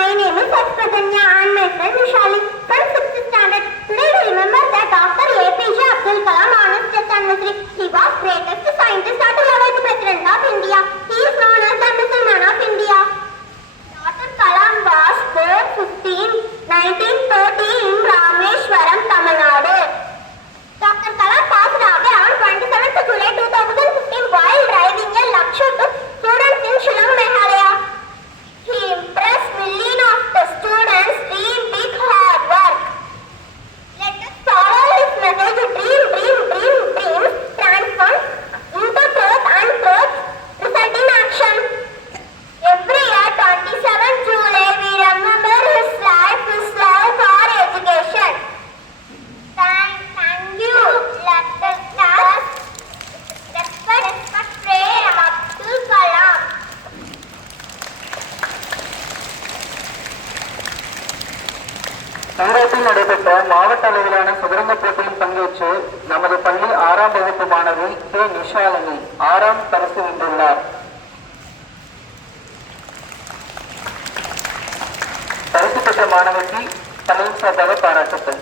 My name is S. Pradanya and my friend Vishali from 6th standard. Today we remember that Dr. APJ Abdul Kalam on his death anniversary. He was greatest scientist at 11th President of India. He is known as the Missile Man of India. Dr. Kalam was born 1930 in Rameshwaram, Tamil Nadu. Dr. Kalam passed away on 27th July 2015 while driving a Lakshya to students in Shillong, Meghalaya. He impressed millions of the students dream big hard work. Let us follow his message to dream, dreams transform into truth and truth result in action. Every year 27 July we remember his life, his love for education. Thank you. Let us respect pray Abdul Kalam. ஈரோட்டில் நடைபெற்ற மாவட்ட அளவிலான சதுரங்க போட்டியில் பங்கேற்று நமது பள்ளி 6ஆம் வகுப்பு மாணவி கே நிஷாலினி 6ஆம் பரிசு வென்றுள்ளார். பரிசு பெற்ற மாணவிக்கு பள்ளியின் சார்பாக பாராட்டுக்கள்.